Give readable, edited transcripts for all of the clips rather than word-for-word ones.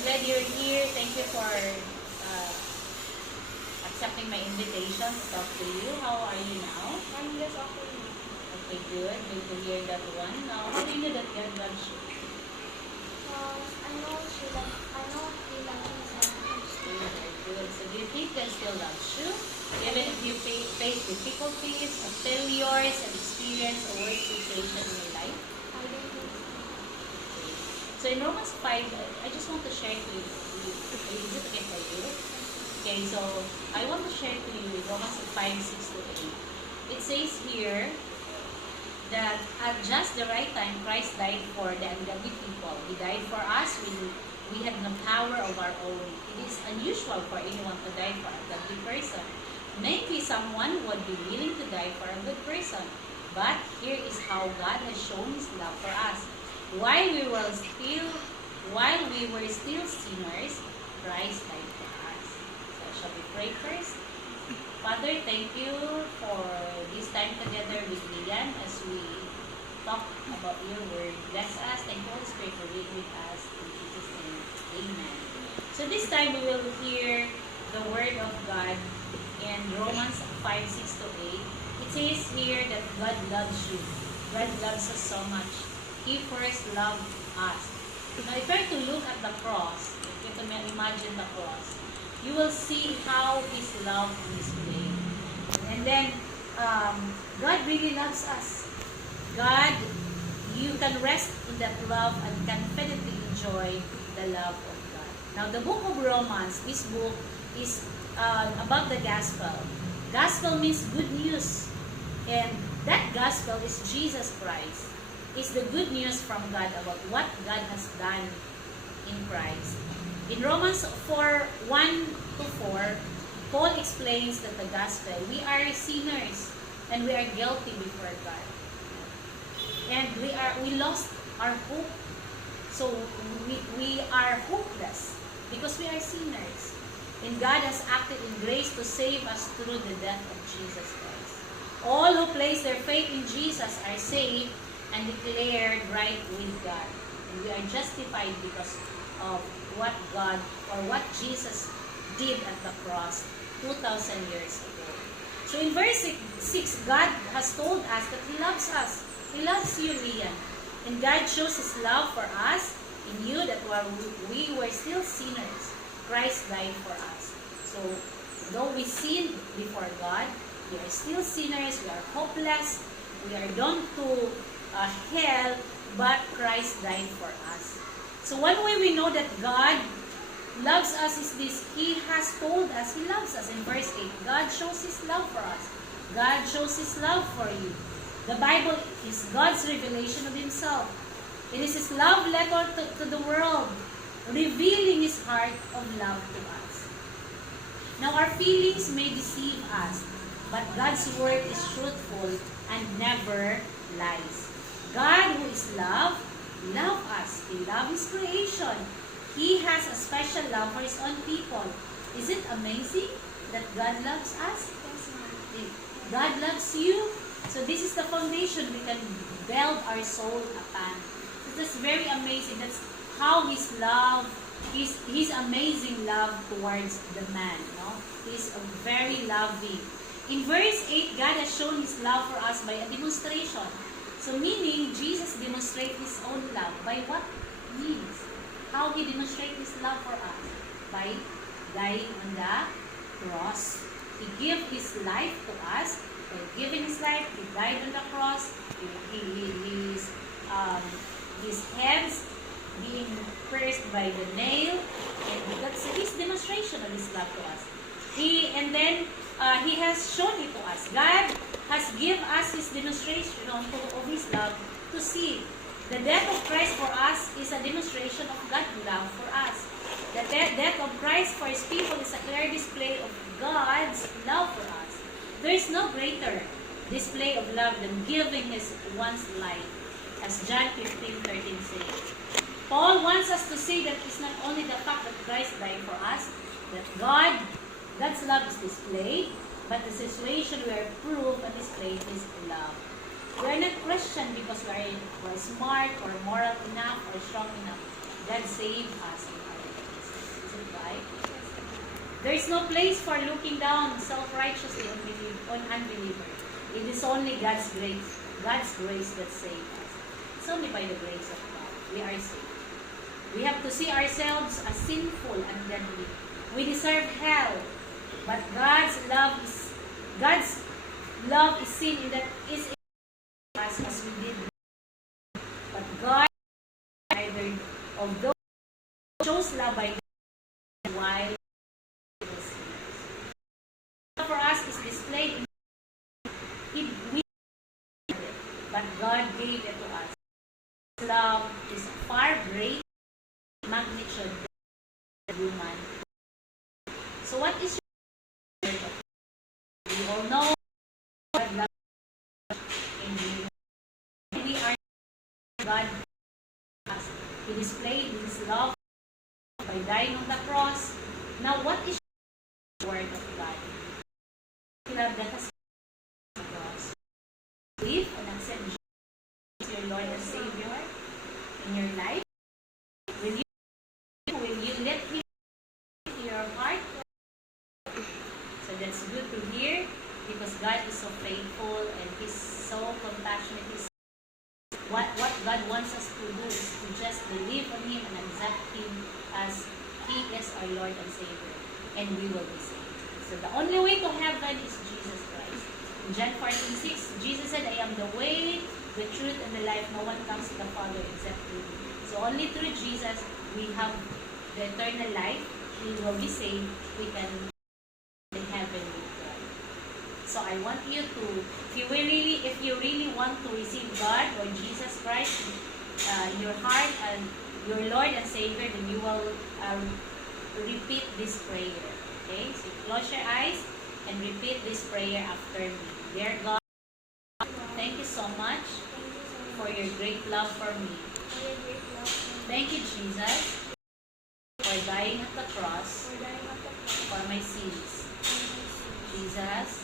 glad you're here. Thank you for accepting my invitation to talk to you. How are you now? I'm just okay. Okay, good. Good to hear that one. Now, how do you know that God loves you? I know he loves me so much. Okay, very good. So do you think God still loves you? Even if you face difficulties, or failures, and experience a worse situation in your life? I don't think so. So in Romans 5, I just want to share to you. Is it okay for you? Okay, so I want to share to you Romans 5, 6 to 8. It says here that at just the right time, Christ died for the ungodly people. He died for us when we had no power of our own. It is unusual for anyone to die for a godly person. Maybe someone would be willing to die for a good person. But here is how God has shown His love for us. While we were still sinners, Christ died for us. So shall we pray first? Father, thank you for this time together with Lian as we talk about your word. Bless us. Thank you, Holy Spirit, for being with us. In Jesus' name, amen. So this time we will hear the word of God in Romans 5, 6 to 8. It says here that God loves you. God loves us so much. He first loved us. Now, if you to look at the cross, if you can imagine the cross, you will see how His love is displayed. And then, God really loves us. God, you can rest in that love and confidently enjoy the love of God. Now, the book of Romans, this book is about the gospel. Gospel means good news. And that gospel is Jesus Christ. It's the good news from God about what God has done in Christ. In Romans 4, 1 to 4, Paul explains that the gospel, we are sinners and we are guilty before God. And we lost our hope. So we are hopeless because we are sinners. And God has acted in grace to save us through the death of Jesus Christ. All who place their faith in Jesus are saved and declared right with God. And we are justified because of what God or what Jesus did at the cross 2,000 years ago. So in verse 6, God has told us that He loves us. He loves you, Lian. And God shows His love for us in you that while we were still sinners, Christ died for us. So though we sinned before God, we are still sinners, we are hopeless, we are doomed to hell, but Christ died for us. So one way we know that God loves us is this. He has told us He loves us. In verse 8, God shows His love for us. God shows His love for you. The Bible is God's revelation of Himself. It is His love letter to the world, revealing His heart of love to us. Now our feelings may deceive us, but God's word is truthful and never lies. God, who is love, loves us. He loves His creation. He has a special love for His own people. Is it amazing that God loves us? Yes, ma'am. God loves you. So this is the foundation we can build our soul upon. So that's very amazing. That's how His love, His amazing love towards the man. No? He's very loving. In verse 8, God has shown His love for us by a demonstration. So meaning, Jesus demonstrates His own love. By what means? How He demonstrates His love for us? By dying on the cross. He gave His life to us. By giving His life, He died on the cross. His hands being pierced by the nail. And that's His demonstration of His love to us. He has shown it to us. God has given us His demonstration of His love to see. The death of Christ for us is a demonstration of God's love for us. The death of Christ for His people is a clear display of God's love for us. There is no greater display of love than giving His one's life, as John 15:13 says. Paul wants us to see that it's not only the fact that Christ died for us, that God's love is displayed, but the situation we are proved and displayed His love. We are not Christian because we're smart or moral enough or strong enough. God saved us. Is it right? There is no place for looking down self-righteously on unbelievers. It is only God's grace that saves us. It's only by the grace of God we are saved. We have to see ourselves as sinful and deadly. We deserve hell, but God's love is seen in that is in us as we did. But God either of those who chose love by God while for us is displayed in we, but God gave it to us. Love is far greater magnitude than human. So what is your word of God? We all know God loves and we are God us. He displayed His love by dying on the cross. Now what is the word of God? Love that has the cross. Believe and accept Jesus as your Lord and Savior in your life. Will you let Him into your heart? So that's good to hear because God is so faithful and He's so compassionate. What God wants us to do is to just believe on Him and accept Him as He is our Lord and Savior, and we will be saved. So the only way to heaven is Jesus Christ. In John 14:6, Jesus said, I am the way, the truth, and the life. No one comes to the Father except through me. So only through Jesus we have the eternal life. We will be saved. We can in heaven with God. So I want you to, if you really want to receive God or Jesus Christ in your heart and your Lord and Savior, then you will repeat this prayer. Okay? So close your eyes and repeat this prayer after me. Dear God, thank you so much for your great love for me. Thank you, Jesus, for dying at the cross for my sins. Jesus,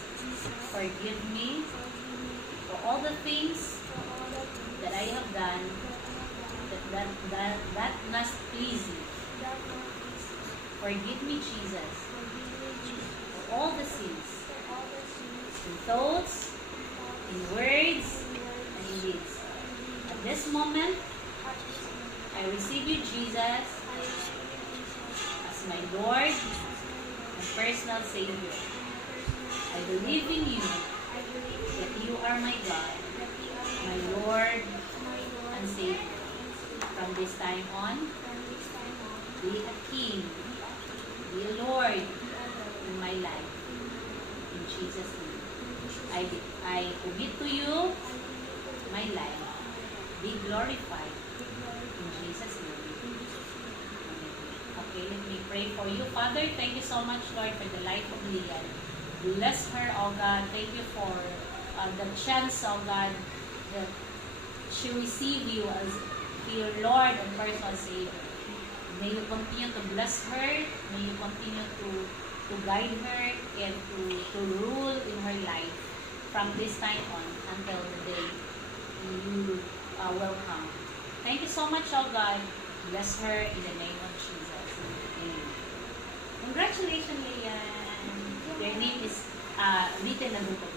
forgive me for all the things that I have done that must please you. Forgive me, Jesus, for all the sins, in thoughts, in words, and in deeds. At this moment, I receive you, Jesus, as my Lord and personal Savior. I believe in you, that you are my God, my Lord and Savior. From this time on, be a King, be a Lord in my life. In Jesus' name. I commit to you my life. Be glorified. In Jesus' name. Okay, let me pray for you. Father, thank you so much, Lord, for the life of Lian. Bless her, oh God. Thank you for the chance, oh God, that she receive you as your Lord and personal Savior. May you continue to bless her. May you continue to guide her and to rule in her life from this time on until the day you will come. Thank you so much, oh God. Bless her in the name of Jesus. Amen. Congratulations, Lian. Your name is written in the book of